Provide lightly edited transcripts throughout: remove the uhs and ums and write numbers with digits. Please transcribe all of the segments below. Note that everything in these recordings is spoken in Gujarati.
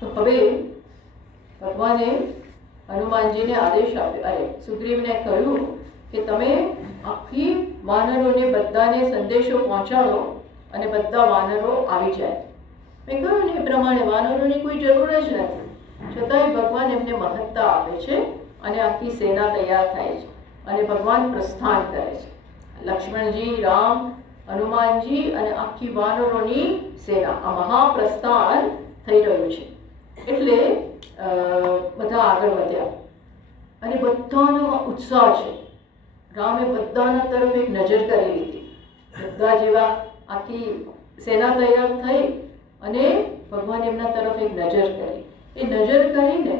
તો હવે ભગવાને હનુમાનજીને આદેશ આપ્યો, અરે સુગ્રીવને કહ્યું કે તમે આખી વાનરોને બધાને સંદેશો પહોંચાડો અને બધા વાનરો આવી જાય. મેં કહ્યું ને એ પ્રમાણે વાનરોની કોઈ જરૂર જ નથી, છતાંય ભગવાન એમને મહત્તા આપે છે અને આખી સેના તૈયાર થાય છે અને ભગવાન પ્રસ્થાન કરે છે. લક્ષ્મણજી, રામ, હનુમાનજી અને આખી વાનરોની સેના, આ મહાપ્રસ્થાન થઈ રહ્યું છે. એટલે બધા આગળ વધ્યા અને બધાનો ઉત્સાહ છે. રામે બધાના તરફ એક નજર કરી લીધી, બધા જેવા આખી સેના તૈયાર થઈ અને ભગવાન એમના તરફ એક નજર કરી. એ નજર કરીને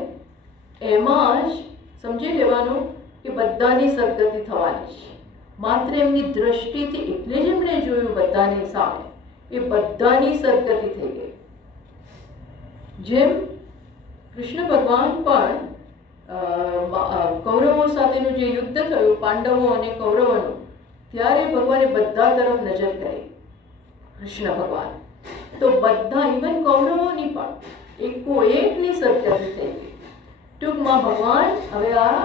એમાં જ સમજી લેવાનું કે બધાની સદગતિ થવાની છે. માત્ર એમની દ્રષ્ટિથી એટલે જ એમણે જોયું બધાની સામે, એ બધાની સદગતિ થઈ ગઈ. જેમ કૃષ્ણ ભગવાન પણ કૌરવો સાથેનું જે યુદ્ધ થયું, પાંડવો અને કૌરવોનું, ત્યારે ભગવાને બધા તરફ નજર કરી, કૃષ્ણ ભગવાન. તો બધા, ઇવન કૌરવોની પણ એકોએકની સદગતિ થઈ ગઈ. ટૂંકમાં ભગવાન હવે આ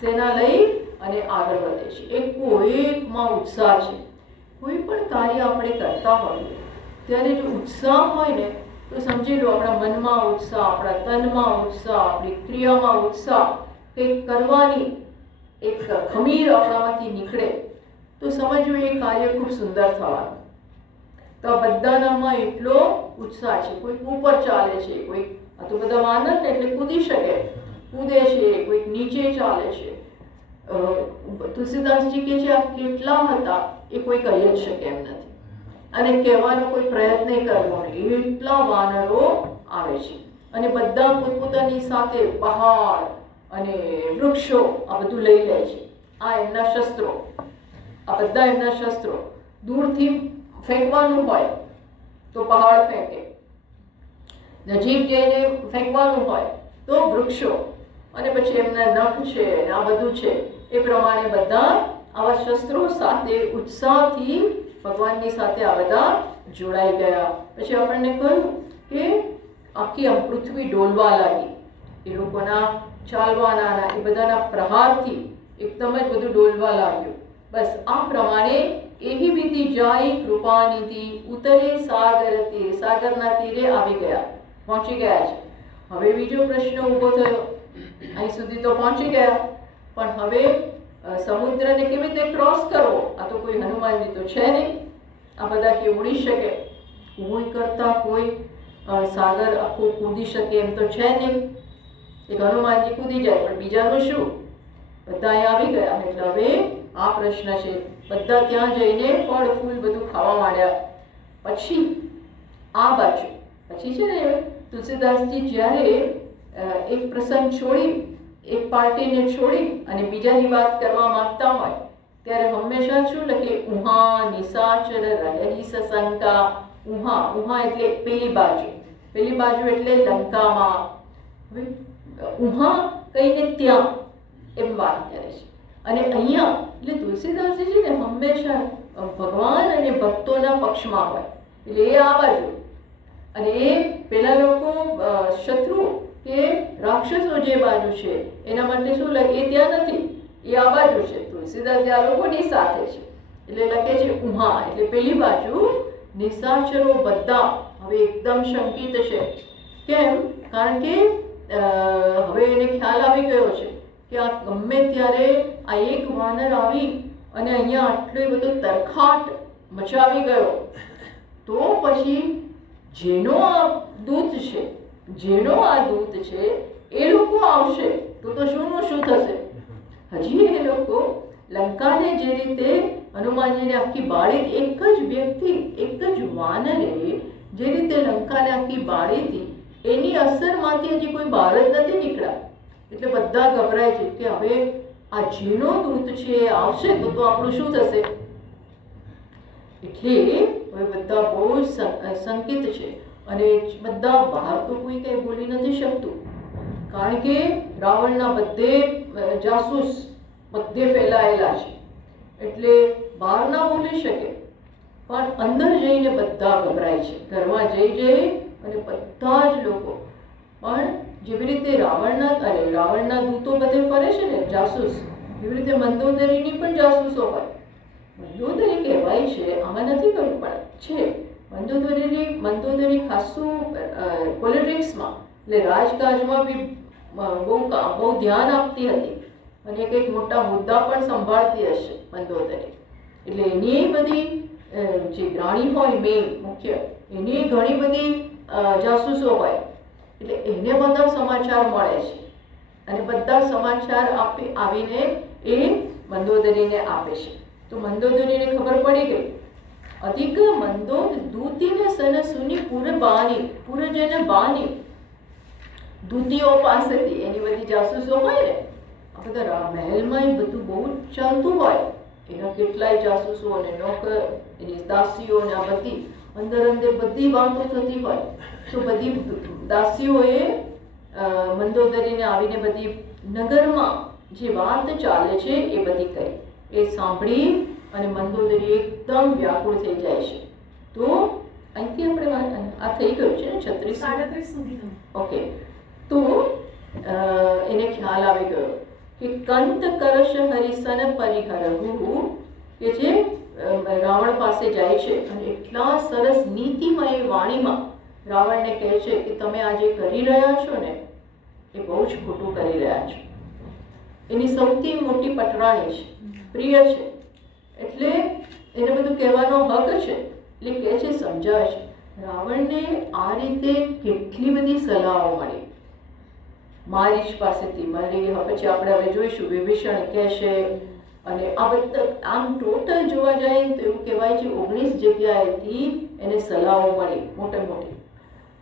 સેના લઈ અને આગળ વધે છે. એકોએકમાં ઉત્સાહ છે. કોઈ પણ કાર્ય આપણે કરતા હોઈએ ત્યારે જો ઉત્સાહ હોય ને તો સમજી લો આપણા મનમાં ઉત્સાહ, આપણા તનમાં ઉત્સાહ, આપણી ક્રિયામાં ઉત્સાહ, કંઈક કરવાની એક ખમીર આપણામાંથી નીકળે તો સમજવું એ કાર્ય ખૂબ સુંદર થવાનું. તો આ બધાનામાં એટલો ઉત્સાહ છે. કોઈક ઉપર ચાલે છે, કોઈક, આ તો બધા વાનર ને એટલે કૂદી શકે, કૂદે છે, કોઈક નીચે ચાલે છે. તુલસીદાસજી કે છે આ કેટલા હતા એ કોઈ કહી જ શકે એમ નથી અને કહેવાનો કોઈ પ્રયત્ન કરવો નહીં, એટલા વાનરો આવે છે અને બધા પોતપોતાની સાથે પહાડ અને વૃક્ષો આ બધું લઈ લે છે. આ એમના શસ્ત્રો, આ બધા એમના શસ્ત્રો. દૂરથી ફેંકવાનું હોય તો પહાડ ફેંકે, નજીક જઈને ફેંકવાનું હોય તો વૃક્ષો, અને પછી એમના નખ છે અને આ બધું છે એ પ્રમાણે બધા આવા શસ્ત્રો સાથે ઉત્સાહથી ભગવાનની સાથે આ બધા જોડાઈ ગયા. પછી આપણને કહ્યું કે આખી આમ પૃથ્વી ડોલવા લાગી. એ લોકોના ચાલવાના એ બધાના પ્રહારથી એકદમ જ બધું ડોલવા લાગ્યું. બસ આ પ્રમાણે એવી વિધિ જાય કૃપાનિધિ ઉતરે સાગર તીર, સાગરના તીરે આવી ગયા, પહોંચી ગયા છે. હવે બીજો પ્રશ્ન ઊભો થયો, અહીં સુધી તો પહોંચી ગયા પણ હવે સમુદ્રને કેવી રીતે ક્રોસ કરવો? આ તો કોઈ હનુમાનજી તો છે નહીં, આ બધા કે ઉડી શકે, કોઈ કરતા કોઈ સાગર આખો કૂદી શકે એમ તો છે નહીં. એક હનુમાનજી કૂદી જાય પણ બીજાનું શું? બધા અહીંયા આવી ગયા એટલે હવે આ પ્રશ્ન છે. બધા ત્યાં જઈને ફળ ફૂલ બધું ખાવા માંડ્યા. પછી આ બાજુ પછી છે ને તુલસીદાસજી જ્યારે એક પ્રસંગ છોડી, એક પાર્ટીને છોડી અને બીજાની વાત કરવા માંગતા હોય ત્યારે હંમેશા શું લખે? ઉહા નિશાચર રહી સશંકા. ઉહા, ઉહા એટલે પેલી બાજુ, પેલી બાજુ એટલે લંકામાં. હવે ઉહા કહીને ત્યાં એમ વાત કરે છે અને અહીંયા એટલે તુલસીદાસજી છે ને હંમેશા ભગવાન અને ભક્તોના પક્ષમાં હોય. એટલે એ આ બાજુ અને એ પેલા લોકો શત્રુ કે રાક્ષસો જે બાજુ છે એના માટે શું લખે? એ ત્યાં નથી, એ આ બાજુ છે. તુલસીદાસ આ લોકોની સાથે છે એટલે લખે છે ઉહા એટલે પેલી બાજુ. નિશાચરો બધા હવે એકદમ શંકિત છે. કેમ? કારણ કે હવે એને ખ્યાલ આવી ગયો છે કે આ ગમે ત્યારે આ એક વાનર આવી અને અહીંયા આટલો બધો તરખાટ મચાવી ગયો તો પછી જેનો આ દૂત છે, જેનો આ દૂત છે એ લોકો આવશે તો શુંનું શું થશે? હજી એ લોકો લંકાને જે રીતે હનુમાનજીને આખી બાળી, એક જ વ્યક્તિ, એક જ વાનરે જે રીતે લંકાને આખી બાળી હતી એની અસરમાંથી હજી કોઈ બહાર જ નથી નીકળ્યા. એટલે બધા ગભરાય છે કે હવે આ જેનો દૂત છે એ આવશે તો આપણું શું થશે? એટલે હવે બધા બહુ સંકિત છે અને બધા બહાર તો કોઈ કંઈ બોલી નથી શકતું કારણ કે રાવણના બધે જાસૂસ બધે ફેલાયેલા છે એટલે બહાર ના બોલી શકે. પણ અંદર જઈને બધા ગભરાય છે. ઘરમાં જઈ અને બધા જ લોકો પણ જેવી રીતે રાવણના દૂતો બધે ફરે છે ને જાસૂસ, એવી રીતે મંદોદરીની પણ જાસૂસો હોય. મંદોદરી કહેવાય છે, આમાં નથી કહ્યું પણ છે મંદોદરી ખાસું પોલિટિક્સમાં એટલે રાજકાજમાં બી બહુ ધ્યાન આપતી હતી અને કંઈક મોટા મુદ્દા પણ સંભાળતી હશે મંદોદરી. એટલે એની બધી જે રાણી હોય મેઇન મુખ્ય, એની ઘણી બધી જાસૂસો હોય. એટલે એને બધા સમાચાર મળે છે અને બધા સમાચાર આવીને એ મંદોદરીને આપે છે. તો મંદોદરીને ખબર પડી ગઈ. અધિક મંદોદ દૂતીને સન સુની પુરજન બાની, દૂતીઓ પાસેથી એની બધી જાસૂસો હોય ને, આ બધા મહેલમાં બધું બહુ જ ચાલતું હોય. એના કેટલાય જાસૂસો અને નોકર, એની દાસીઓ ને આ બધી અંદર બધી વાતો થતી હોય. તો બધી દાસીઓએ મંદોદરીને આવીને બધી નગરમાં જે વાત ચાલે છે એ બધી કહી. એ સાંભળી અને મંદોદરી એકદમ વ્યાકુળ થઈ જાય છે. તો અહીંથી આપણે આ થઈ ગયું છે ને 36 સુધી. ઓકે, તો એને ખ્યાલ આવી ગયો કે કંત કરશ હરિસન પરિહરહુ, કે જે રાવણ પાસે જાય છે અને એટલા સરસ નીતિમય વાણીમાં રાવણને કહે છે કે તમે આ જે કરી રહ્યા છો ને એ બહુ જ ખોટું કરી રહ્યા છો. એની સૌથી મોટી પટરાણી છે, પ્રિય છે, એટલે એને બધું કહેવાનો હક છે. એટલે કહે છે, સમજાવે છે. રાવણને આ રીતે કેટલી બધી સલાહો મળી, મારીચ પાસેથી મળી. પછી આપણે હવે જોઈશું વિભીષણ કહેશે. અને આ બધા આમ ટોટલ જોવા જાય તો એવું કહેવાય છે 19 જગ્યાએથી એને સલાહો મળી મોટી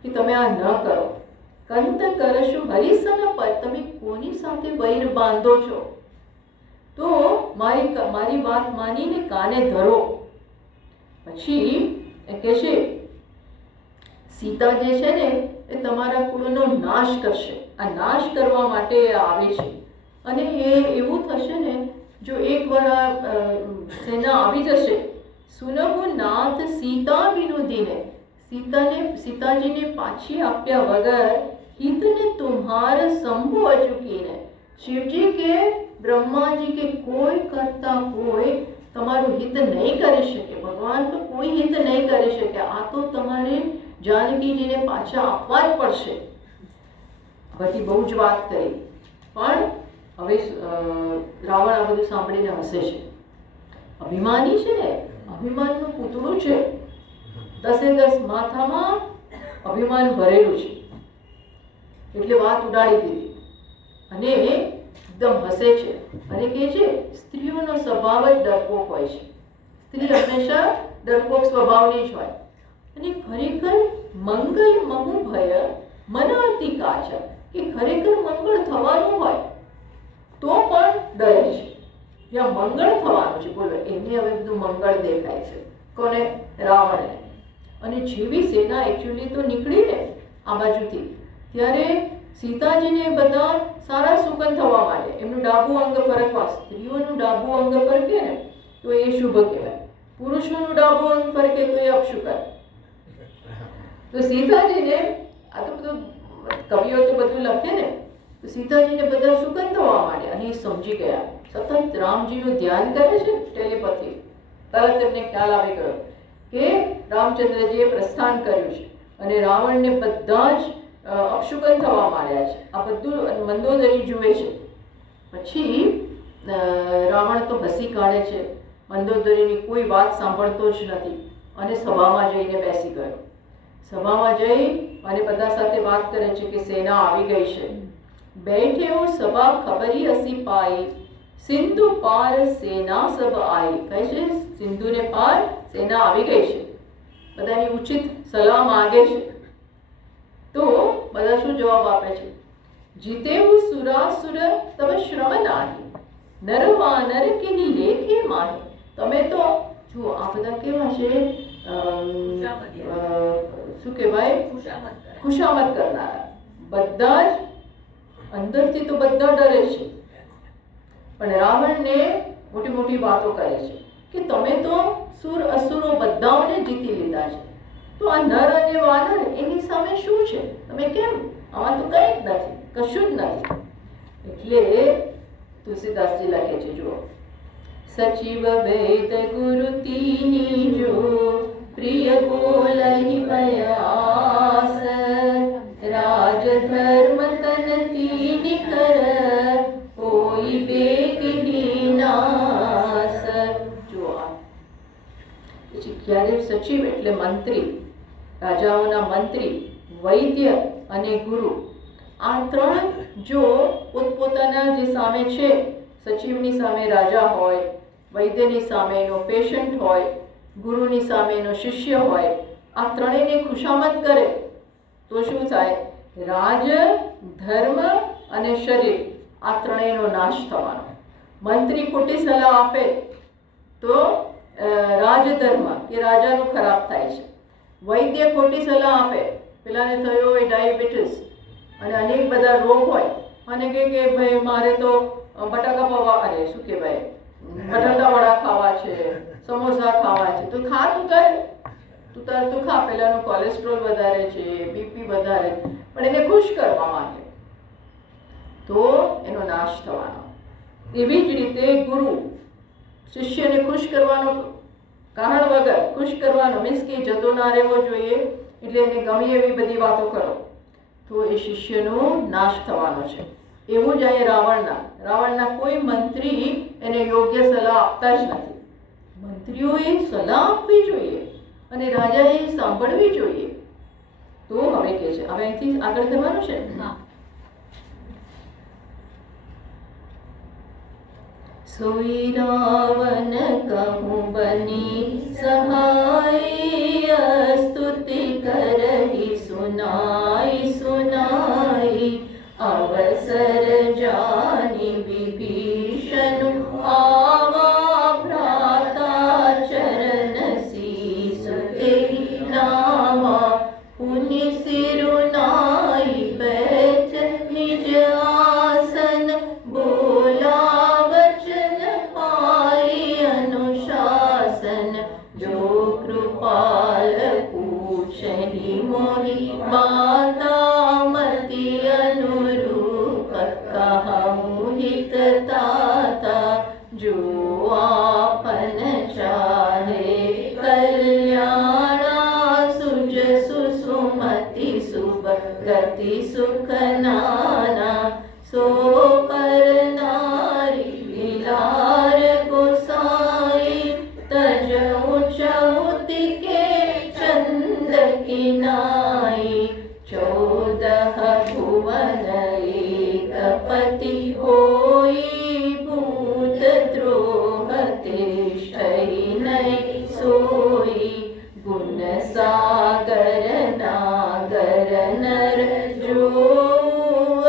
કે તમે આ ન કરો. કંત કરશું હરિસન પર, તમે કોની સાથે વૈર બાંધો છો? તો મારી વાત માનીને કાને ધરો. પછી એ કહે છે સીતા જે છે ને એ તમારા કુળનો નાશ કરશે. આ નાશ કરવા માટે આવે છે. અને એ એવું થશે ને, જો એકવાર આ સેના આવી જશે, સુનહુ નાથ સીતા વિનોદીને, સીતાજીને પાછી આપ્યા વગર હિતને તુમ્હાર શંભુ અચૂકીને, શિવજી કે બ્રહ્માજી કે કોઈ કરતા કોઈ તમારું હિત નહીં કરી શકે. ભગવાન તો કોઈ હિત નહીં કરી શકે. આ તો તમારે જાનકીજીને પાછા આપવા જ પડશે. બધી બહુ જ વાત કરી. પણ હવે રાવણ આ બધું સાંભળીને હસે છે. અભિમાની છે ને, અભિમાનનું પૂતળું છે. 10 માથામાં અભિમાન ભરેલું છે. એટલે વાત ઉડાડી દીધી અને એકદમ હસે છે અને કહે છે સ્ત્રીઓનો સ્વભાવ જ ડરપોક હોય છે. સ્ત્રી હંમેશા ડરપોક સ્વભાવની જ હોય. અને ખરેખર મંગલ મહુ ભય મન અતિ કાચ, કે ખરેખર મંગળ થવાનું હોય તો પણ ડરે છે. જ્યાં મંગળ થવાનું છે, બોલો, એને હવે બધું મંગળ દેખાય છે. કોને? રાવણને. અને જેવી સેના એકચ્યુઅલી તો નીકળીને આ બાજુથી, ત્યારે સીતાજીને બધા સારા સુકન થવા માટે એમનું ડાબું અંગ ફરકવા. સ્ત્રીઓનું ડાબું અંગ ફરકે ને તો એ શુભ કહેવાય, પુરુષોનું ડાબું અંગ ફરકે તો એ અપશુભ. તો સીતાજીને આ તો બધું કવિઓ તો બધું લખે ને, તો સીતાજીને બધા સુકન થવા માંડે અને એ સમજી ગયા. સતત રામજીનું ધ્યાન કરે છે ટેલિપથી. તરત એમને ખ્યાલ આવી ગયો કે રામચંદ્રજીએ પ્રસ્થાન કર્યું છે અને રાવણને બધા જ અપશુકન થવા માંડ્યા છે. આ બધું મંદોદરી જુએ છે. પછી રાવણ તો હસી કાઢે છે, મંદોદરીની કોઈ વાત સાંભળતો જ નથી અને સભામાં જઈને બેસી ગયો. સભામાં જઈ અને બધા સાથે વાત કરે છે કે સેના આવી ગઈ છે. બેઠ્યો સભા ખબરી હસી પાઈ, સિંધુ પાર સેના સબ આઈ. કહે છે સિંધુને પાર સેના આવી ગઈ છે. બધાની ઉચિત સલાહ માગે છે. તો બધા શું જવાબ આપે છે? જીતેવું સુરાસુર તબ શ્રમ નાહી, નરવાનર કે લેખે માહી. તમે તો જુઓ આ બધા કેવા છે, શું કહેવાય, ખુશામત કરનારા. બધા જ અંદરથી તો બધા ડરે છે, પણ રાવણને મોટી મોટી વાતો કરે છે કે તમે તો સુર અસુરો બધાઓને જીતી લીધા છે, તો આ નર અને વાનર એની સામે શું છે? તમે કેમ? આમાં તો કંઈ જ નથી, કશું જ નથી. એટલે તુલસીદાસજી લખે છે, જુઓ, સચિવ વેદ ગુરુ તીની જો પ્રિય બોલहि પ્રયાસ રાજ ધર્મ તન તીની કર કોઈ બેગી નાસ. જો પછી જ્યારે સચિવ એટલે મંત્રી, રાજાઓના મંત્રી, વૈદ્ય અને ગુરુ, આ ત્રણ જો પોતપોતાના જે સામે છે, સચિવની સામે રાજા હોય, વૈદ્યની સામે એનો પેશન્ટ હોય, ગુરુની સામે એનો શિષ્ય હોય, આ ત્રણેયને ખુશામત કરે તો શું થાય? રાજ, ધર્મ અને શરીર, આ ત્રણેયનો નાશ થવાનો. મંત્રી ખોટી સલાહ આપે તો રાજધર્મ કે રાજાનું ખરાબ થાય છે. વૈદ્ય ખોટી સલાહ આપે, પેલાને થયો હોય ડાયાબિટીસ અને અનેક બધા રોગ હોય અને કે ભાઈ મારે તો બટાકા પૌવા, અરે શું કહેવાય, બટાટા વડા ખાવા છે, સમોસા ખાવા છે, તો ખા, તું ખા, પેલાનું કોલેસ્ટ્રોલ વધારે છે, બીપી વધારે, પણ એને ખુશ કરવા માંગે તો એનો નાશ થવાનો. એવી જ રીતે ગુરુ શિષ્યને ખુશ કરવાનો, કારણ વગર ખુશ કરવાનો, મીન્સ કે જતો ના રહેવો જોઈએ, એટલે એને ગમે એવી બધી વાતો કરો તો એ શિષ્યનો નાશ થવાનો છે. એવું જ અહીં રાવણના કોઈ મંત્રી એને યોગ્ય સલાહ આપતા જ નથી. મંત્રીઓએ સલાહ આપવી જોઈએ અને રાજાએ સાંભળવી જોઈએ. તો હવે કે છે, હવે અહીંથી આગળ કરવાનું છે. સોઈ રાવણ કહું બની સહાય સ્તુતિ કરહી સુનાઈ અવસર જાની વિભીષણ આવા ભ્રાતા ચરણ શીશ તેરી નાવા પુનિ સિરુનાઈ બેઠ નિજ આસન બોલા વચન પાઈ અનુશાસન જો કૃપાલ પૂછહી મોહી માતા મતિ અનુરૂપ કહું હિત તાતા જો આપન ચાહે કલ્યાણા સુજ સુસુમતિ શુભ ગતિ સુખ નાના સો પર નારી વિલાર ગોસાઈ તજ ઉચૌતિ કે ચંદ કિનાઈ 14 ભુવન એકપતિ હોઈ ભૂત દ્રોહ તિષ્ઠઈ નહીં સોઈ ગુણ સાગર નાગર નર જો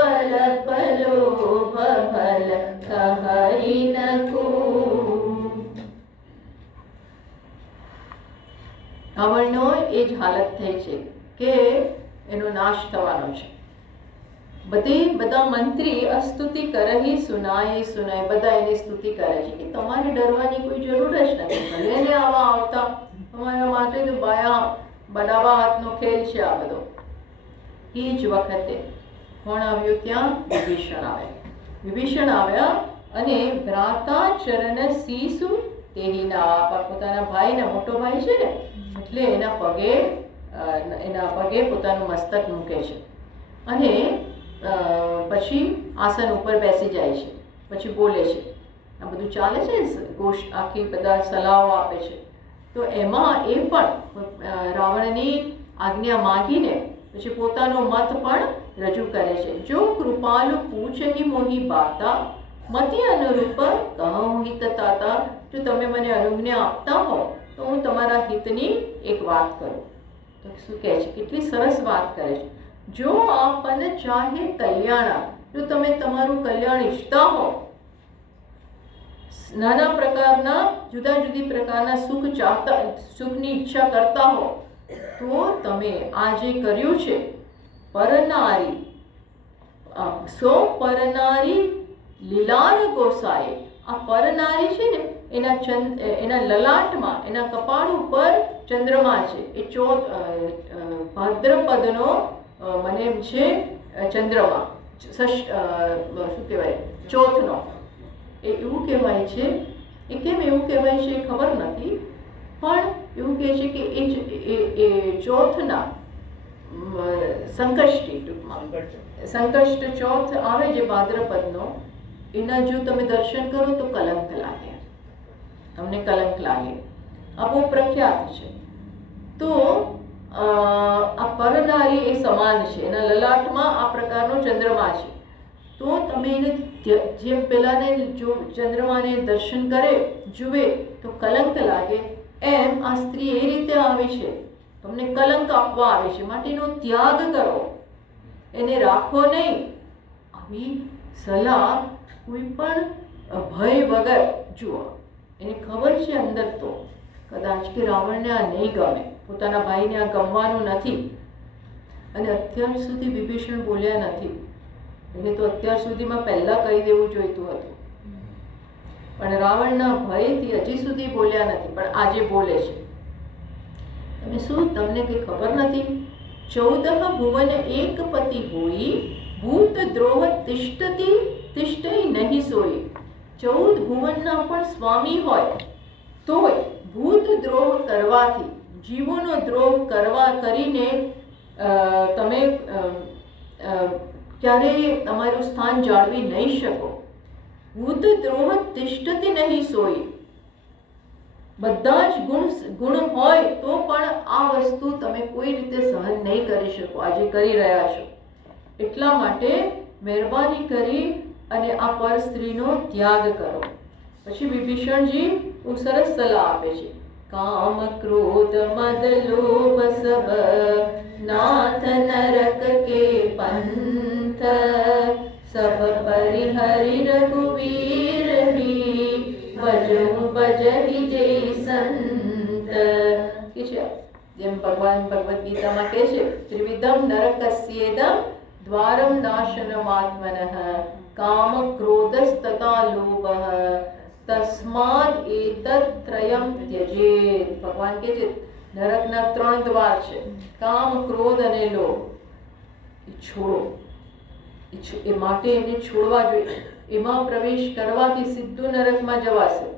અલપ લોભ ભલ કહી ન રાવણનો એ જ હાલત થઈ છે કે એનો નાશ થવાનો છે. બધા મંત્રી અસ્તુતિ કરહી સુનાઈ, બધા એની સ્તુતિ કરે છે કે તમારે ડરવાની કોઈ જરૂર જ નથી, ભલે ને આવા આવતા, તમારા માટે તો બનાવા હાથનો ખેલ છે આ બધો. એ જ વખતે કોણ આવ્યું ત્યાં? વિભીષણ આવ્યા અને ભ્રાતા ચરણ શીશુ તેની પોતાના ભાઈના, મોટો ભાઈ છે ને, એટલે એના પગે પોતાનું મસ્તક મૂકે છે અને પછી આસન ઉપર બેસી જાય છે, પછી બોલે છે. આ બધું ચાલે છે, આખી બધા સલાહો આપે છે. તો એમાં એ પણ રાવણની આજ્ઞા માંગીને પછી પોતાનો મત પણ રજૂ કરે છે. જો કૃપાલુ પૂછહી મોહી બાતા મતિ અનુરૂપ કહું હિત તાતા. જો તમે મને અનુજ્ઞા આપતા હો તો હું તમારા હિતની એક વાત કરું. તો શું કહે છે? કેટલી સરસ વાત કરે છે. જો આપન ચાહે કલ્યાણા, જો તમે તમારું કલ્યાણ ઈચ્છતા હો, નાના પ્રકારના જુદા જુદી પ્રકારના સુખની ઈચ્છા કરતા હો, તો તમે આ જે કર્યું છે પરનારી, પરનારી લીલાર ગોસાએ. આ પરનારી છે ને, એના લલાટમાં, એના કપાળ ઉપર ચંદ્રમા છે. એ ભાદ્રપદનો મને એમ છે ચંદ્રમાં શું કહેવાય ચોથનો, એ એવું કહેવાય છે. એ કેમ એવું કહેવાય છે એ ખબર નથી, પણ એવું કહે છે કે એ ચોથના સંકષ્ટી, ટૂંકમાં સંકષ્ટ ચોથ આવે જે ભાદ્રપદનો, એના જો તમે દર્શન કરો તો કલંક લાગે, તમને કલંક લાગે. આ બહુ પ્રખ્યાત છે. તો આ પરનારી એ સમાન છે, એના લલાટમાં આ પ્રકારનો ચંદ્રમા છે. તો તમે એને જેમ પેલાને જો ચંદ્રમાને દર્શન કરે જુએ તો કલંક લાગે, એમ આ સ્ત્રી એ રીતે આવે છે, તમને કલંક આપવા આવે છે, માટે એનો ત્યાગ કરો, એને રાખો નહીં. આવી સલાહ કોઈ પણ ભય વગર જુઓ. એને ખબર છે અંદર તો કદાચ કે રાવણને આ નહીં ગમે, પોતાના ભાઈને આ ગમવાનું નથી, અને અત્યાર સુધી વિભીષણ બોલ્યા નથી. એને તો અત્યાર સુધીમાં પહેલા કહી દેવું જોઈતું હતું, પણ રાવણના ભયથી હજી સુધી બોલ્યા નથી, પણ આજે બોલે છે. તમે શું, તમને કંઈ ખબર નથી? 14 ભુવન એક પતિ હોઈ, ભૂત દ્રોહ તિષ્ઠતી તિષ્ઠઈ નહીં સોઈ. 14 ભુવનના પણ સ્વામી હોય તોય ભૂત દ્રોહ કરવાથી, જીવોનો દ્રોહ કરીને તમે ક્યારેય તમારું સ્થાન જાળવી નહીં શકો. ભૂત દ્રોહ તિષ્ઠતી નહીં સોઈ. બધા જ ગુણ હોય તો પણ આ વસ્તુ તમે કોઈ રીતે સહન નહીં કરી શકો, આજે કરી રહ્યા છો. એટલા માટે મહેરબાની કરી અને આ પર સ્ત્રીનો ત્યાગ કરો. પછી વિભીષણજી બહુ સરસ સલાહ આપે છે. કામ ક્રોધ મદ લોભ સબ નાથ નરક કે પંથ, સબ પરિહરિ રઘુવીર હી ભજઉ ભજહિ જય સંત. કે છે જેમ ભગવાન ભગવદ્ ગીતામાં કહે છે, ત્રિવિધમ નરકસ્યેદમ દ્વારમ નાશનમાત્મનઃ કામ ક્રોધસ્તથા લોભઃ તસ્માદ એતત્ ત્રયમ ત્યજેત. ભગવાન કહે છે નરકના 3 દ્વાર છે, કામ ક્રોધ અને લોભ. એ છોડો, એ માટે એને છોડવા જોઈએ. એમાં પ્રવેશ કરવાથી સીધું નરકમાં જવાશે.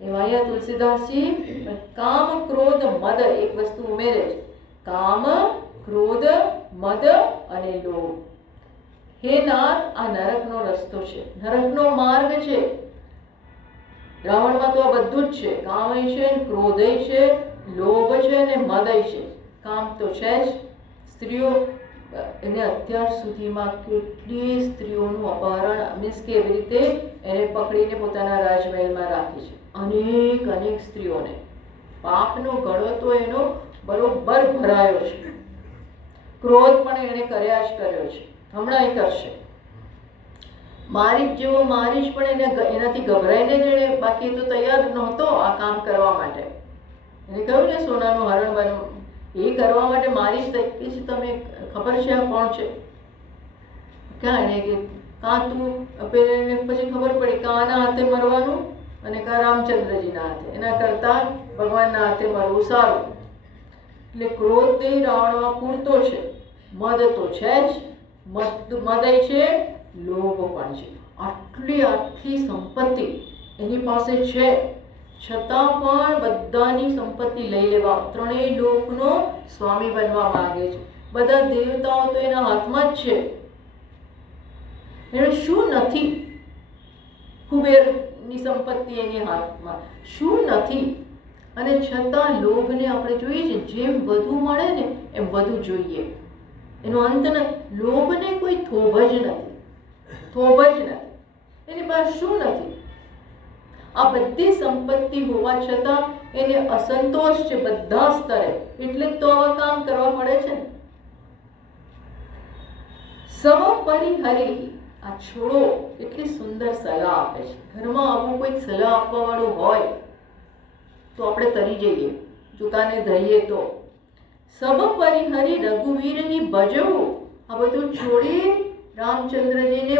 એમાં અહીંયા તુલસીદાસજી કામ ક્રોધ મદ એક વસ્તુ ઉમેરે છે. કામ ક્રોધ મદ અને લોભ. હે નાથ, આ નરકનો રસ્તો છે, નરકનો માર્ગ છે. રાવણમાં તો આ બધું જ છે, કામય છે, ક્રોધય છે, લોભ છે અને મદય છે. કામ તો છે જ. સ્ત્રીઓ, એને અત્યાર સુધીમાં કેટલી સ્ત્રીઓનું અપહરણ, મીન્સ કે એવી રીતે એને પકડીને પોતાના રાજમહેલમાં રાખી છે. અનેક સ્ત્રીઓને પાપનો ગળો તો એનો બરોબર ભરાયો છે. ક્રોધ પણ એને કર્યા જ કર્યો છે, હમણાં એ કરશે. મારીચ જેવો મારીચ પણ એનાથી ગભરાઈને જ એને, બાકી તો તૈયાર નહોતો આ કામ કરવા માટે. એને કહ્યું ને સોનાનું હરણ બનવું, એ કરવા માટે મારીચ તૈયાર છે. તમે ખબર છે આ કોણ છે? ક્યાં એને કે કાં તું પછી ખબર પડી કે આના હાથે મરવાનું અને કાં રામચંદ્રજીના હાથે, એના કરતાં ભગવાનના હાથે મરવું સારું. એટલે ક્રોધ તે રાવણમાં પૂરતો છે, મદ તો છે જ, મદય છે, લોભ પણ છે. આટલી સંપત્તિ એની પાસે છે, છતાં પણ બધાની સંપત્તિ લઈ લેવા, 3 લોકનો સ્વામી બનવા માંગે છે. બધા દેવતાઓ તો એના હાથમાં જ છે. એને શું નથી? કુબેરની સંપત્તિ એની હાથમાં શું નથી? અને છતાં લોભને આપણે જોઈએ છે, જેમ વધુ મળે ને એમ વધુ જોઈએ. એનો અંત નથી. લોભને કોઈ થોભ જ નથી, થોભ જ નથી. એની પાસે શું નથી? આ બધી સંપત્તિ હોવા છતાં એને અસંતોષ છે બધા સ્તરે. એટલે જ તો આવા કામ કરવા પડે છે ને. સવ પરિહરિ. આ છોડો, એટલી સુંદર સલાહ આપે છે. ઘરમાં આવું કોઈ સલાહ આપવા વાળું હોય તો આપણે તરી જઈએ, ચૂકાને ધરીએ તો. સબ પરિહરિ રઘુવીરની ભજવું. આ બધું છોડી રામચંદ્રજીને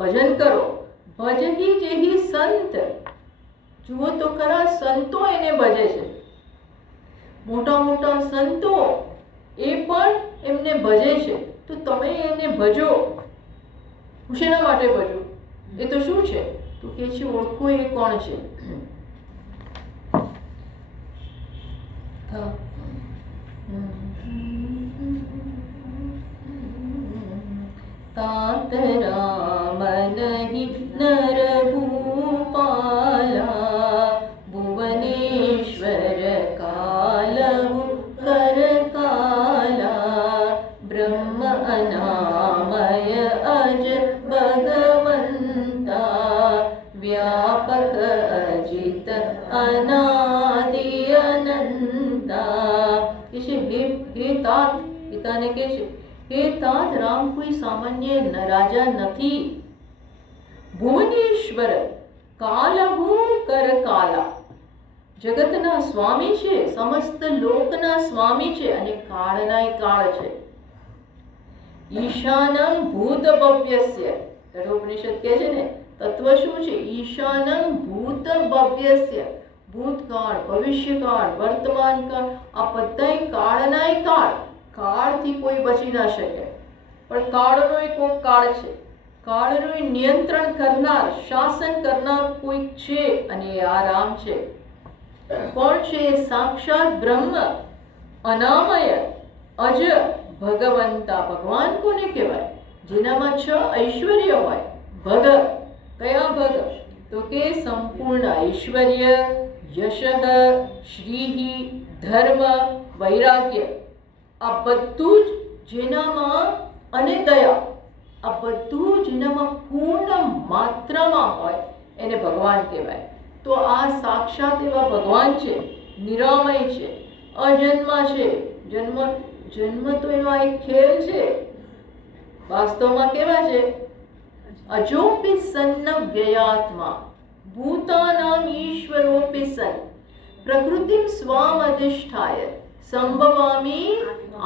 ભજન કરો. ભજહી જેહી સંત. જુઓ તો ખરા, સંતો એને ભજે છે. મોટા મોટા સંતો એ પણ એમને ભજે છે, તો તમે એને ભજો. હું શેના માટે ભજું? એ તો શું છે? તો કે છે ઓળખો એ કોણ છે. तात राम नहीं नर भूपाला, भुवनेश्वर कालहु कर काला, ब्रह्म अनामय अज भगवंता, व्यापक अजित अनादि अनंता. હે तात, પિતાને કહે છે, હે तात, રામ કોઈ સામાન્ય રાજા નથી. ભુવનેશ્વર કાલહુ કર કાલા, જગતના સ્વામી છે, સમસ્ત લોકના સ્વામી છે અને કાળનાય કાળ છે. ઈશાનમ ભૂત ભવ્યસ્ય, કઠોપનિષદ કહે છે ને તત્વ શું છે? ઈશાનમ ભૂત ભવ્યસ્ય, ભૂતકાળ, ભવિષ્યકાળ, વર્તમાન કાળ, આ બધાય કાળનાય કાળ. કાળથી કોઈ બચી ના શકે, પણ કાળનો એક કાળ છે. કાળનું નિયંત્રણ કરનાર, શાસન કરનાર કોઈ છે અને આ રામ છે. કોણ છે? સાક્ષાત બ્રહ્મ, અનામય, અજ, ભગવંતા. ભગવાન કોને કહેવાય? જેનામાં 6 ઐશ્વર્ય હોય. ભગ, કયા ભગ? તો કે સંપૂર્ણ ઐશ્વર્ય, યશ, શ્રી, ધર્મ, વૈરાગ્ય. આ બધું જ જેનામાં, અને દયા, આ બધું જેનામાં પૂર્ણ માત્રામાં હોય એને ભગવાન કહેવાય. તો આ સાક્ષાત એવા ભગવાન છે, નિરામય છે, અજન્મા છે. જન્મ તો એનો આ એક ખેલ છે. વાસ્તવમાં કેવા છે? અજોપી સન્ન વ્યયાત્મા, ભૂતાનામ ઈશ્વરોપી સન, પ્રકૃતિમ સ્વામ અધિષ્ઠાય, સંભવામી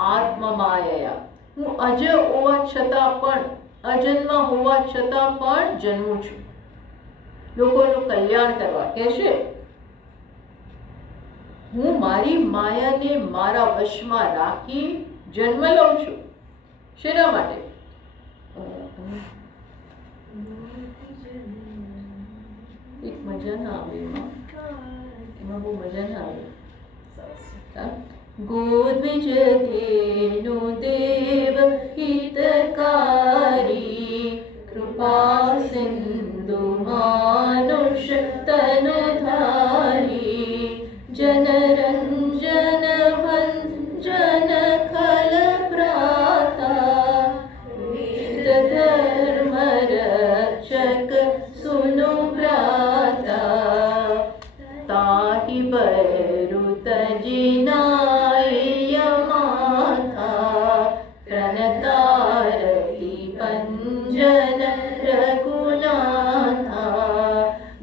આત્મમાયયા. હું અજ હોવા છતાં પણ, અજન્મ હોવા છતાં પણ જન્મું છું. લોકોનું કલ્યાણ કરવા કહેશે. હું મારી માયાને મારા વશમાં રાખી જન્મ લઉં છું. શેના માટે? એક મજા ના આવે એમાં બહુ મજા ના આવે. ગોદ્વિજ તેનો દેવ હિતકારી, કૃપા સિંધુ માનુષ તનુ ધારી, જનરંજન ભંજન ખલ પ્રાતા, વેદ ધર્મ રક્ષક સુનો ભ્રાતા, તાહિ બરુ તજિનાય માથા, પ્रणतारति पंजन रघुनाथा,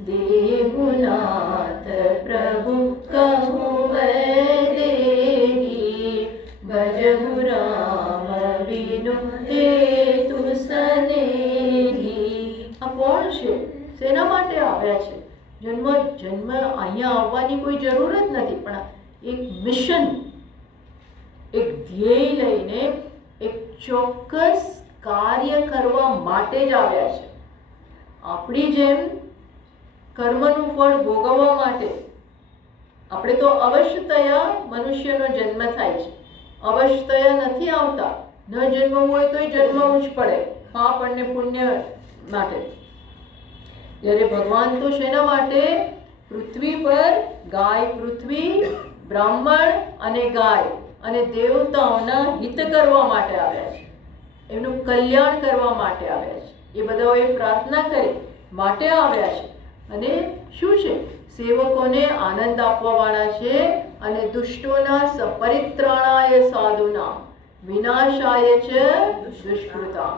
देहुनाथ प्रभु कहु वैदेही, भजहु राम बिनु हेतु सनेही. આ કોણ છે? શેના માટે આવ્યા છે? જન્મ અહીંયા આવવાની કોઈ જરૂર જ નથી, પણ એક મિશન, એક ધ્યેય લઈને એક ચોક્કસ કાર્ય કરવા માટે જ આવ્યા છે. આપણી જેમ કર્મનું ફળ ભોગવવા માટે આપણે તો અવશ્યતયા મનુષ્યનો જન્મ થાય છે. અવશ્યતયા નથી આવતા. ન જન્મવું હોય તોય જન્મવું જ પડે, પાપ અને પુણ્ય માટે. જ્યારે ભગવાન તો શેના માટે? પૃથ્વી પર ગાય, પૃથ્વી, બ્રાહ્મણ અને ગાય અને દેવતાઓના હિત કરવા માટે આવ્યા છે. એમનું કલ્યાણ કરવા માટે આવ્યા છે. એ બધાઓએ પ્રાર્થના કરી માટે આવ્યા છે. અને શું છે? સેવકોને આનંદ આપવાવાળા છે અને દુષ્ટોના સપરિત્રાણાય સાધુના વિનાશાય ચ દુષ્કૃતા.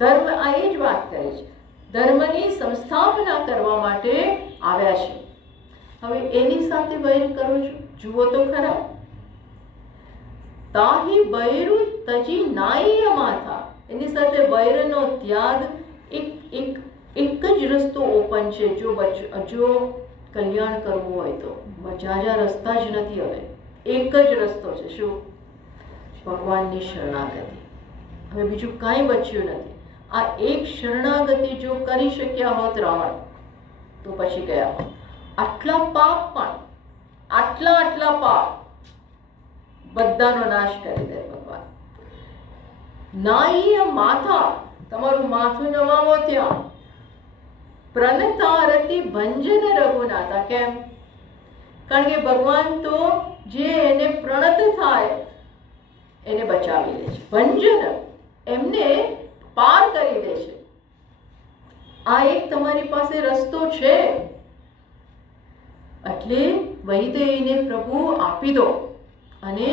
ધર્મ આ એ જ વાત કરે છે. ધર્મની સંસ્થાપના કરવા માટે આવ્યા છે. હવે એની સાથે વૈર કરો છો? જુઓ તો ખરા. તાહી બૈરુ તજી નાય માથા, એની સાથે વૈરનો ત્યાગ. એક જ રસ્તો ઓપન છે. જો કલ્યાણ કરવું હોય તો જાજા રસ્તા જ નથી. હવે એક જ રસ્તો છે. શું? ભગવાનની શરણાગતિ. હવે બીજું કાંઈ બચ્યું નથી. આ એક શરણાગતિ જો કરી શક્યા હોત રાવણ, તો પછી ગયા હોત. આટલા પાપ પણ, આટલા પાપ બધાનો નાશ કરી દે ભગવાન. નાઈ માથા, તમારું માથું નમાવો ત્યાં. પ્રણતારતી ભંજન રઘુનાથા. કેમ? કારણ કે ભગવાન તો જે એને પ્રણત થાય એને બચાવી લે છે. ભંજન એમને પાર કરી દે છે. આ એક તમારી પાસે રસ્તો છે, એટલે વૈદેહીને પ્રભુ આપી દો. અને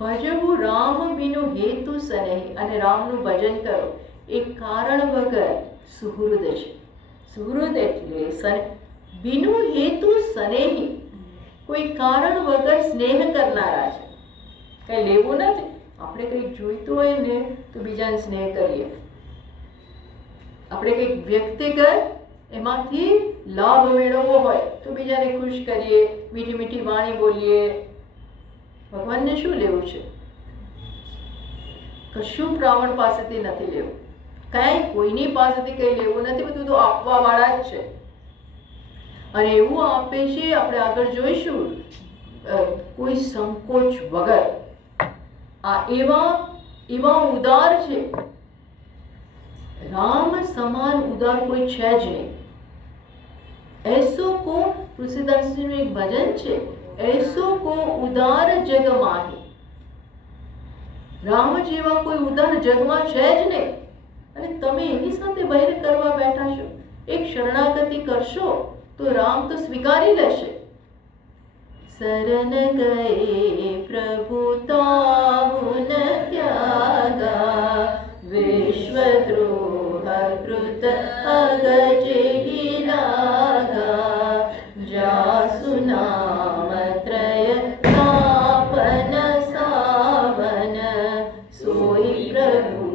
ભજવું રામ બીનું હેતુ સનેહી, અને રામનું ભજન કરો એ કારણ વગર સુહૃદ છે. સુહૃદ એટલે બીનું હેતુ સનેહી, કોઈ કારણ વગર સ્નેહ કરનારા છે. કઈ લેવું નથી. આપણે કંઈક જોઈતું હોય ને તો બીજાને સ્નેહ કરીએ. આપણે કંઈક વ્યક્તિગત એમાંથી લાભ મેળવવો હોય તો બીજાને ખુશ કરીએ, મીઠી મીઠી વાણી બોલીએ. ભગવાનને શું લેવું છે? કશું રાવણ પાસેથી નથી લેવું. કાંઈ કોઈની પાસેથી કંઈ લેવું નથી. બધું તો આપવા વાળા જ છે. અને એવું આપે છે, આપણે આગળ જોઈશું, કોઈ સંકોચ વગર. આ એવા ઉદાર છે. રામ સમાન ઉદાર કોઈ છે જ નહીં. ऐसो को, तुलसीदासजीનું એક ભજન છે, ऐसो को ઉદાર જગ માહી. રામ જેવા કોઈ ઉદાર જગમાં છે જ નહીં. અને તમે એની સાથે બહેર કરવા બેઠા છો. એક શરણાગતિ કરશો તો રામ તો સ્વીકારી લેશે. શરણ ગયે પ્રભુ તાહુ ન ત્યાગા, વિશ્વદ્રોહ કૃત અગજેહી લાગા, જાસુ નામ ત્રય તાપન સાવન, સોઈ પ્રભુ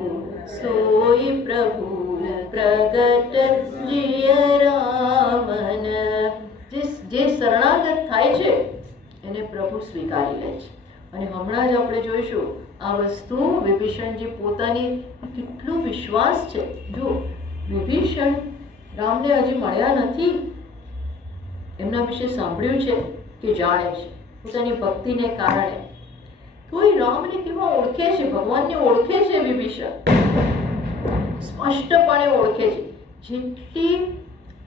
પ્રગટ જીય રામન. જે શરણાગત થાય છે એને પ્રભુ સ્વીકારી લે છે. અને હમણાં જ આપણે જોઈશું આ વસ્તુ. વિભીષણજી પોતાની કેટલો વિશ્વાસ છે. જો વિભીષણ રામને હજી મળ્યા નથી, એમના વિશે સાંભળ્યું છે કે જાણે છે પોતાની ભક્તિને કારણે, તોય રામને કેવા ઓળખે છે, ભગવાનને ઓળખે છે. વિભીષણ સ્પષ્ટપણે ઓળખે છે. જેટલી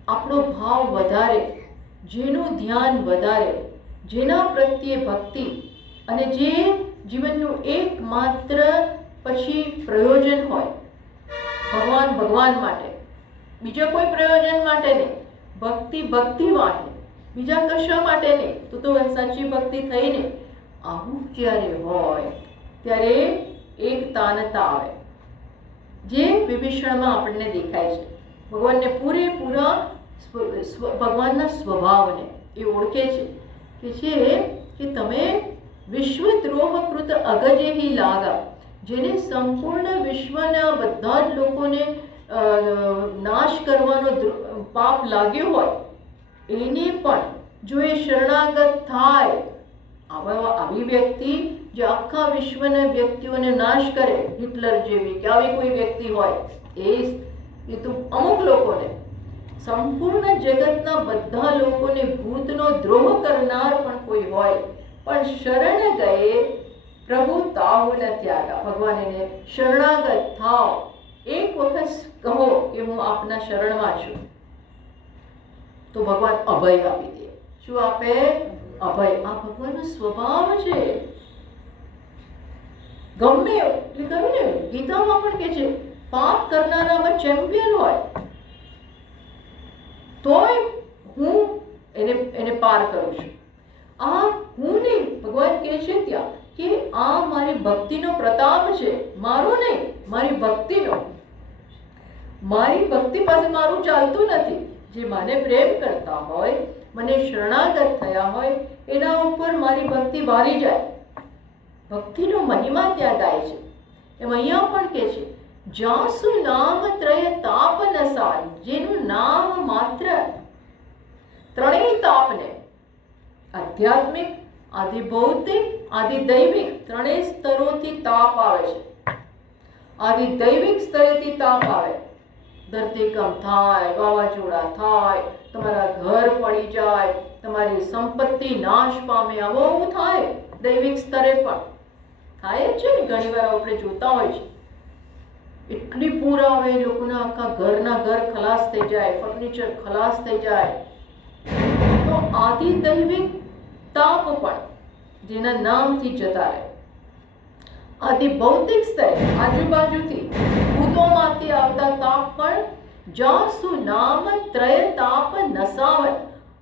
આપણો ભાવ વધારે, જેનું ધ્યાન વધારે, જેના પ્રત્યે ભક્તિ, અને જે જીવનનું એકમાત્ર પછી પ્રયોજન હોય ભગવાન માટે, બીજા કોઈ પ્રયોજન માટે નહીં, ભક્તિ માટે, બીજા કશા માટે નહીં, તો સાચી ભક્તિ થઈ ને. આવું જ્યારે હોય ત્યારે એક તાનતા આવે, જે વિભીષણમાં આપણને દેખાય છે. ભગવાનને પૂરેપૂરા ભગવાનના સ્વભાવને એ ઓળખે છે કે તમે વિશ્વદ્રોહ કૃત અગજેહી લાગા, જેને સંપૂર્ણ વિશ્વના બધા જ લોકોને નાશ કરવાનો પાપ લાગ્યો હોય, એને પણ જો એ શરણાગત થાય, આવી વ્યક્તિ જે આખા વિશ્વના વ્યક્તિઓને નાશ કરે, હિટલર જેવી કે આવી કોઈ વ્યક્તિ હોય, એ તો અમુક લોકોને, સંપૂર્ણ જગતના બધા લોકોને ભૂતનો દ્રોહ કરનાર પણ કોઈ હોય, પણ શરણ ગયે પ્રભુ તાહુ ન ત્યાગા. ભગવાન એને શરણાગત થાવ, એક વખત કહો કે હું આપના શરણમાં છું, તો ભગવાન અભય આપી દે. શું આપે? અભય. આ ભગવાનનો સ્વભાવ છે. ગમે એટલે કહ્યું ને, ગીતામાં પણ કે છે પાપ કરનારામાં ચેમ્પિયન હોય તોય હું એને પાર કરું છું. આ હું નહીં, ભગવાન કહે છે ત્યાં કે આ મારી ભક્તિનો પ્રતાપ છે, મારો નહીં, મારી ભક્તિનો. મારી ભક્તિ પાસે મારું ચાલતું નથી. જે મને પ્રેમ કરતા હોય, મને શરણાગત થયા હોય, એના ઉપર મારી ભક્તિ વારી જાય. ભક્તિનો મહિમા ત્યાં ગાય છે. એમ અહીંયા પણ કે છે જાસુ નામ ત્રય તાપ નસાય, જેનું નામ માત્ર ત્રણેય તાપને, આધ્યાત્મિક, આદિ ભૌતિક, આદિ દૈવિક ત્રણેય સ્તરોથી તાપ આવે છે. આદિ દૈવિક સ્તરેથી તાપ આવે, ધરતીકંપ થાય, વાવાઝોડા થાય, તમારા ઘર પડી જાય, તમારી સંપત્તિ નાશ પામે, આવું થાય. દૈવિક સ્તરે પણ થાય જ છે ને, ઘણી વાર આપણે જોતા હોય છે. એટલી પૂર આવે, લોકોના આખા ઘરના ઘર ખલાસ થઈ જાય, ફર્નિચર ખલાસ થઈ જાય. તો આદિ દૈવિક તાપ પણ જેના નામથી જતા રહે. આદિ ભૌતિક સ્તરે આજુબાજુથી ભૂતોમાંથી આવતા તાપ પણ જાસુ નામ ત્રય તાપ નસાવન.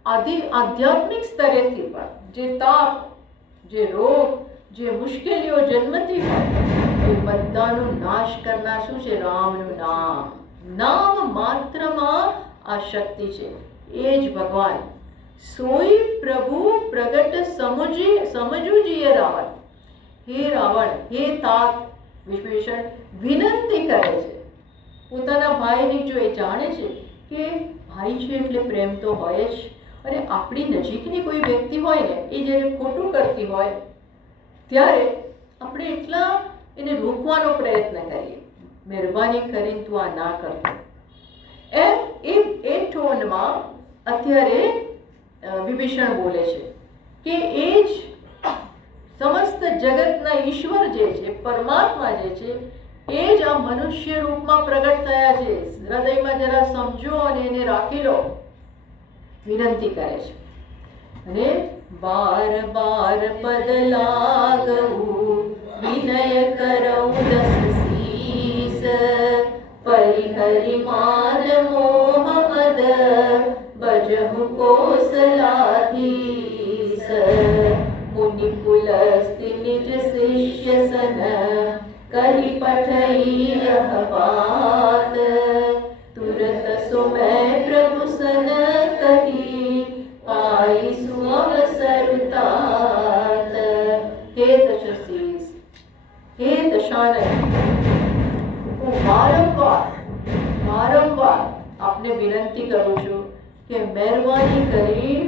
આધ્યાત્મિક સ્તરેથી પણ જે તાપ, જે રોગ, જે મુશ્કેલીઓ જન્મતી હોય, એ બધાનો નાશ કરનાર શું છે? રામનું નામ. નામ માત્રમાં આ શક્તિ છે. એ જ ભગવાન. સોઈ પ્રભુ પ્રગટ સમજુજીએ રાવણ. હે રાવણ, હે તાત, વિભીષણ વિનંતી કરે છે પોતાના ભાઈની. જો એ જાણે છે કે ભાઈ છે એટલે પ્રેમ તો હોય જ, અને આપણી નજીકની કોઈ વ્યક્તિ હોય ને, એ જ્યારે ખોટું કરતી હોય ત્યારે આપણે એટલા એને રોકવાનો પ્રયત્ન કરીએ, મહેરબાની કરીને તું આ ના કરતો. એ ટોનમાં અત્યારે વિભીષણ બોલે છે કે એ જ સમસ્ત જગતના ઈશ્વર જે છે, પરમાત્મા જે છે, એ જ આ મનુષ્ય રૂપમાં પ્રગટ થયા છે. હૃદયમાં જરા સમજો અને એને રાખી લો, વિનંતી કરે છે. અને બાર બાર પદ લાગવું, વિનય કરઉં દસ શીસ, પરિહરિ માન મોહ મદ, બજહુ કોસલાધીશ. मुनि पुलस्ति निज शिष्य सन, कहि पठई यह बात, तुरत सुमय प्रभु सन कही, पाई सुअवसर तात. हे दशशीष, हे दशानन, હું વારંવાર આપને વિનંતી કરું છું કે મહેરબાની કરી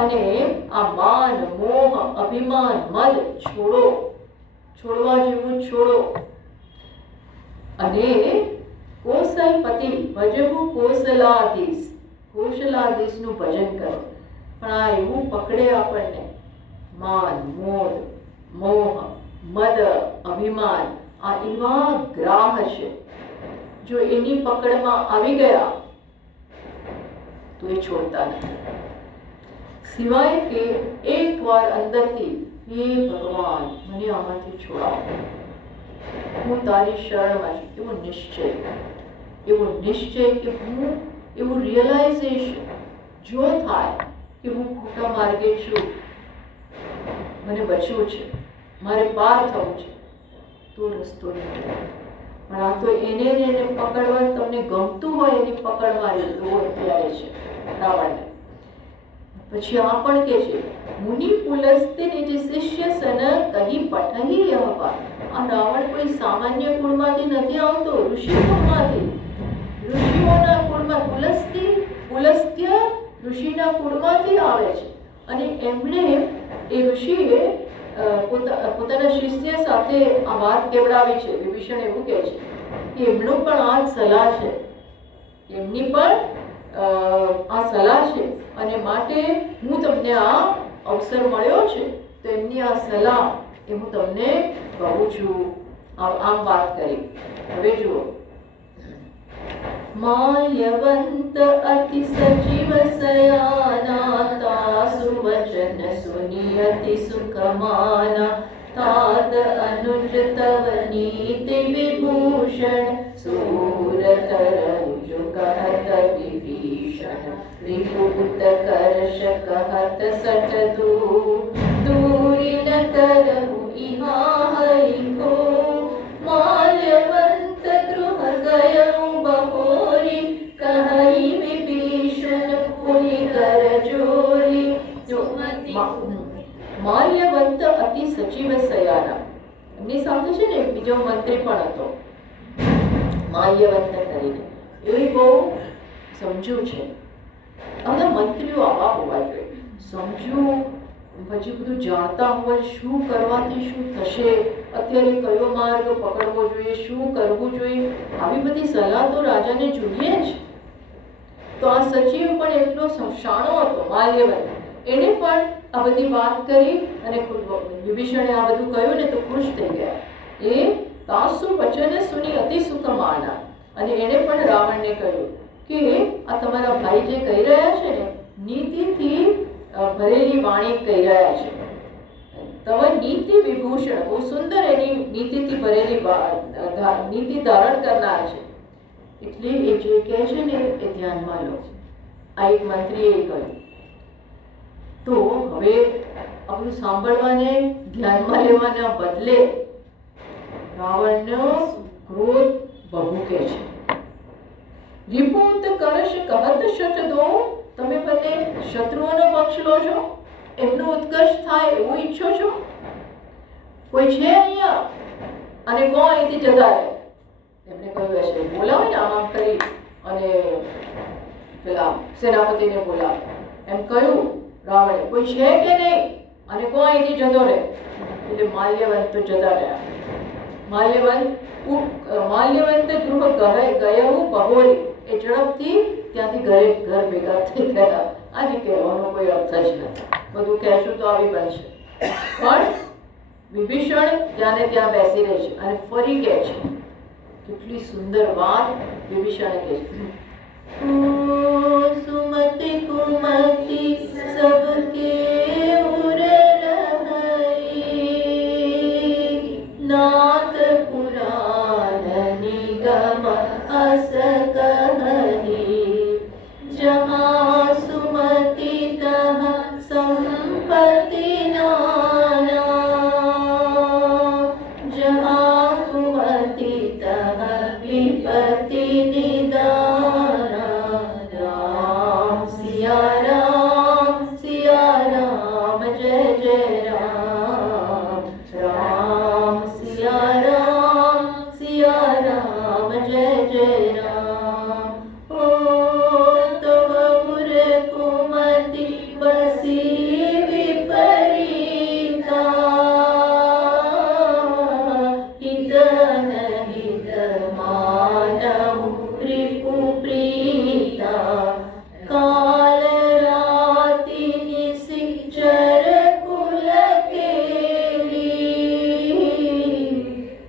અને આ માન, મોહ, અભિમાન, મદ છોડવા જેવું છોડો. અને કૌશલપતિ ભજવું, કૌશલાધીશનું ભજન કરો. પણ આ એવું પકડે આપણને, માન, મોહ, મદ, અભિમાન, આ એવા ગ્રાહ છે. જો એની પકડમાં આવી ગયા તો એ છોડતા નથી, સિવાય કે એકવાર અંદરથી, હે ભગવાન, મને આમાંથી છોડાવો, હું તારી શરણમાં છું. એવો નિશ્ચય કે હું, એવું રિયલાઇઝેશન જો થાય કે હું ખોટા માર્ગે છું, મને બચવું છે, મારે પાર થવું છે, તો રસ્તો નીકળે. પણ આ તો એને પકડવા તમને ગમતું હોય એની પકડમાં રહેવું અત્યારે છે રાવણને. પછી આ પણ કે છે, મુનિ પુલસ્તે નિજ શિષ્ય સન કહી પઠહી યહ બાત. આ રાવણ કોઈ સામાન્ય કુળમાંથી નથી આવતો, ઋષિ કુળમાંથી, ઋષિઓના કુળમાં. પુલસ્ત્ય ઋષિના કુળમાંથી આવે છે. અને એમણે, એ ઋષિએ પોતાના શિષ્ય સાથે આ વાત કેવડાવી છે. વિભીષણ એવું કહે છે કે એમનું પણ આ સલાહ છે, એમની પણ આ સલાહ છે, અને માટે હું તમને આ અવસર મળ્યો છે તો એમની આ સલાહ એ હું તમને કહું છું. આમ વાત કરી. હવે જુઓ, માલ્યવંત અતિ સજીવ સયાના, સુવચન સુની અતિ સુખમાના, તાત અનુજ તવ નીતિ વિભૂષણ, सूरतरंजु कहत विभीषण, रिपुत कर्ष कहत सट दूरी न करहु इहा हरि को, माल्यवंत गृह गयउ बहोरी, कहई विभीषण पुनि कर जोरी. માલ્યવંત અતિ સચિવ સયાના, એમની સાથે છે ને બીજો મંત્રી પણ હતો માલ્યવંત કરીને, એ બહુ સમજુ છે. આમના મંત્રીઓ આવા હોવા જોઈએ, સમજુ, પછી બધું જાણતા હોય શું કરવાથી શું થશે, અત્યારે કયો માર્ગ પકડવો જોઈએ, શું કરવું જોઈએ, આવી બધી સલાહ તો રાજાને જોઈએ જ. તો આ સચિવ પણ એટલો શાણો હતો, માલ્યવંત. એને પણ આ બધી વાત કરી અને વિભીષણે આ બધું કહ્યું ને તો ખુશ થઈ ગયા. એ તાસુ વચન સુની અતિ સુખ માના. અને એને પણ રાવણને કહ્યું કે આ તમારા ભાઈ જે કહી રહ્યા છે ને, નીતિથી ભરેલી વાણી કહી રહ્યા છે. તવ નીતિ વિભૂષણ, બહુ સુંદર એની નીતિથી ભરેલી નીતિ ધારણ કરનાર છે. એટલે એ જે કહે છે ને એ ધ્યાનમાં લો. આ એક મંત્રીએ કહ્યું. તો હવે આપણું સાંભળવાને ધ્યાનમાં લેવાના બદલે રાવણનો ક્રોધ ભભૂકે છે. વિપુત કરશ કહત શત દો, તમે બંને શત્રુઓનો પક્ષ લો છો, એમનો ઉત્કર્ષ થાય એવું ઈચ્છો છો? કોઈ છે અહીંયા? અને કોણ અહીંથી જતા રહે? એમને કહ્યું હશે, બોલાવે ને આમ કરી અને પેલા સેનાપતિને બોલાવે. એમ કહ્યું રાવણે, કોઈ છે કે નહીં? અને કોણ અહીંથી જતો રહે? એટલે માલ્યવંત તો જતા રહ્યા. માલ્યવંત ગૃહ ગયું બહોરી, એ ઝડપથી ત્યાંથી ઘર ભેગા થઈ ગયા. આજે કહેવાનો કોઈ અર્થ જ નથી, બધું કહેશું તો આવી બનશે. પણ વિભીષણ ત્યાં ને ત્યાં બેસી રહે છે અને ફરી કહે છે. કેટલી સુંદર વાત વિભીષણ કહે છે. સુમતિ કુમતિ સબકે ઉર રહી, નાથ પુરાણ નિગમ અસ કહી, જહાં સુમતિ તહ સંપત્તિ નાના, જહાં કુમતિ તહ વિપત્તિ નિદાના. રામ સિયા રામ જય જય રામ, રામ સિયા રામ જય જય રામ. ઓ તવ પુર કુમતિ બસી વિપરીતા, હિત નહિત માનવ રિપુ પ્રીતા, કાલ રાતિ નિશિચર કુલ કેલી,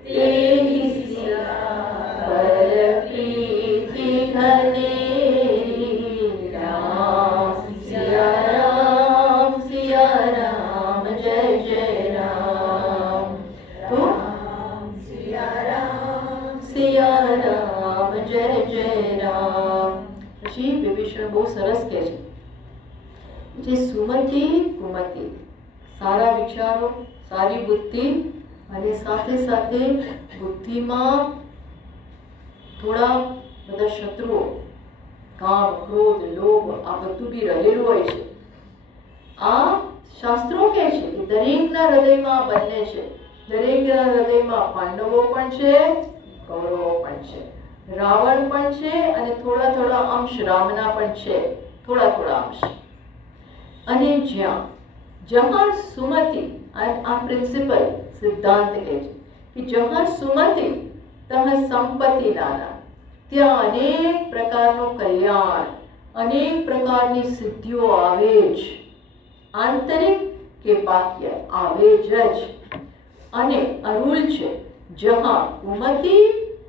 તેહિ સિયા પર પ્રીતિ ઘનેરી. રામ સિયા રામ જય જય રામ. તો સિયા રામ જય જય રામ. પછી વિભીષણ બહુ સરસ કહે છે, જે સુમતિ કુમતિ, સારા વિચારો, સારી બુદ્ધિ, અને સાથે સાથે બુદ્ધિમાં થોડા બધા શત્રુઓ, કામ, ક્રોધ, લોભ, આ બધું બી રહેલું હોય છે. આ શાસ્ત્રો કહે છે કે દરેકના હૃદયમાં બંને છે. દરેકના હૃદયમાં પાંડવો પણ છે, કૌરવો પણ છે, રાવણ પણ છે, અને થોડા થોડા અંશ રામના પણ છે, થોડા થોડા અંશ. અને જહાં સુમતિ, આ પ્રિન્સિપલ સિદ્ધાંત કહે છે કે જહાં સુમતિ તહ સંપત્તિ નાના, ત્યાં અનેક પ્રકારનું કલ્યાણ, અનેક પ્રકારની સિદ્ધિઓ આવે જ, આંતરિક કે બાહ્ય આવે જ. અને અરૂલ છે જહાં કુમતિ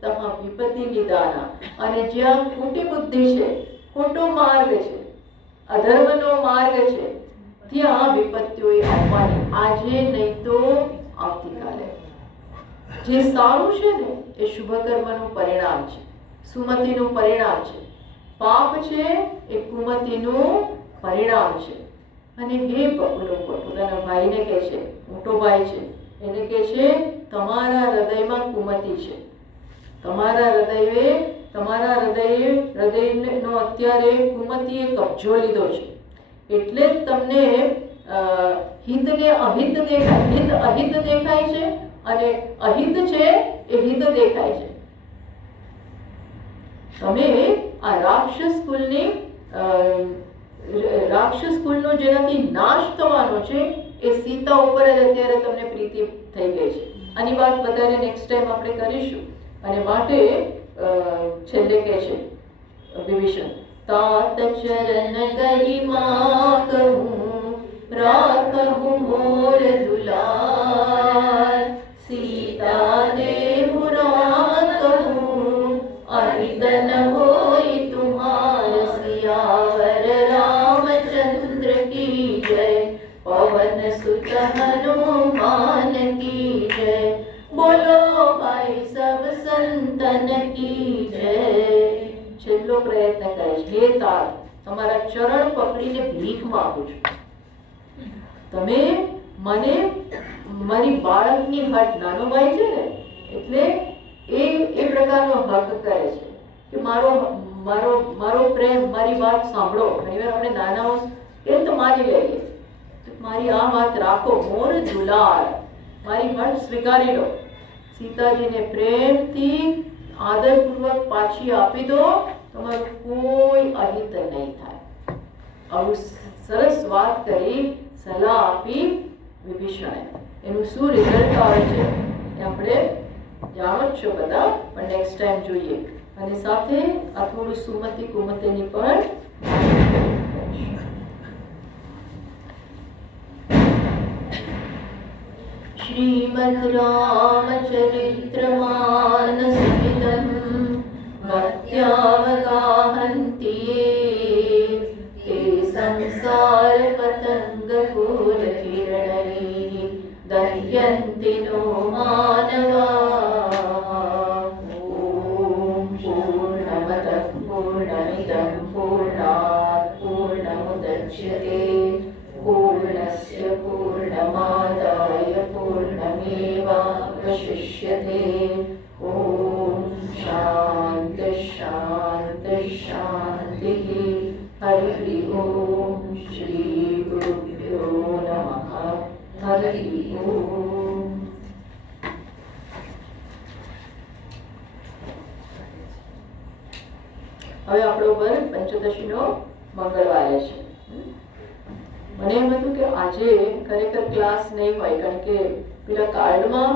તહ વિપત્તિ નિદાના, અને જ્યાં ખોટી બુદ્ધિ છે, ખોટો માર્ગ છે, અધર્મનો માર્ગ છે, ત્યાં વિપત્તિઓ આવવાની, આજે નહીં તો આવતીકાલે. જે સારું છે ને એ શુભ કર્મનું પરિણામ છે, સુમતિનું પરિણામ છે. પાપ છે એ કુમતિનું પરિણામ છે. અને હે પોતાના ભાઈને કહે છે, મોટો ભાઈ છે એને કહે છે, તમારા હૃદયમાં કુમતિ છે, તમારા હૃદયનો અત્યારે કુમતિએ કબજો લીધો છે. એટલે જ તમને હિત ને અહિત દેખાય, હિત અહિત દેખાય છે, અને અહિત છે એ હિત દેખાય છે. તમે આ રાક્ષસ કુલનો જેનાથી નાશ થવાનો છે એ સીતા ઉપર જ અત્યારે તમને પ્રીતિ થઈ ગઈ છે. આની વાત વધારે નેક્સ્ટ ટાઈમ આપણે કરીશું. અને માટે છેલ્લે કહે છે વિભીષણ, तात चरण गरिमा कहूँ राखहु मोर दुलार, सीता देहु राखहु अहितन होई तुम्हार, सियावर रामचंद्र की जय, पवन सुत हनुमान की जय, बोलो भाई सब संतन की जय. છેલ્લો પ્રયત્ન કરે છે, હે તાત, તમારા ચરણ પકડીને ભીખ માંગુ છું, તમે મને મારી બાળકની હટ, નાનો ભાઈ છે ને એટલે એ પ્રકારનો હક કરે છે કે મારો મારો મારો પ્રેમ, મારી વાત સાંભળો. ઘણીવાર આપણે નાના એ તો માની લઈએ, મારી આ વાત રાખો, મોર દુલાર, મારી હટ સ્વીકારી લો. સીતાજીને પ્રેમથી આદરપૂર્વક પાછી આપી દો, તમારું કોઈ અહિત નહીં થાય. આવું સરસ વાત કરી, સલાહ આપી વિભીષણે. એનું શું રિઝલ્ટ આવે છે એ આપણે જાણો જ છો બધા, પણ નેક્સ્ટ ટાઈમ જોઈએ. અને સાથે આ થોડું સુમતિ કુમતિની પણ श्रीमद् रामचरित्रमानसमिदं भक्त्यावगाहन्ति ते संसारपतङ्गपूरकिरणैः दह्यन्ति नो मानवाः. ॐ पूर्णमदः पूर्णमिदं पूर्णात् पूर्णमुदच्यते पूर्णस्य पूर्णमादाय पूर्णमेवावशिष्यते. ॐ शान्ति शान्ति शान्तिः. हरिः ॐ. श्री गुरुभ्यो नमः. हरिः ॐ. હવે આપણો પર પંચદશીનો મંગળવાર છે. મને એમ હતું કે આજે ખરેખર ક્લાસ નહીં હોય, કારણ કે પેલા કાર્ડમાં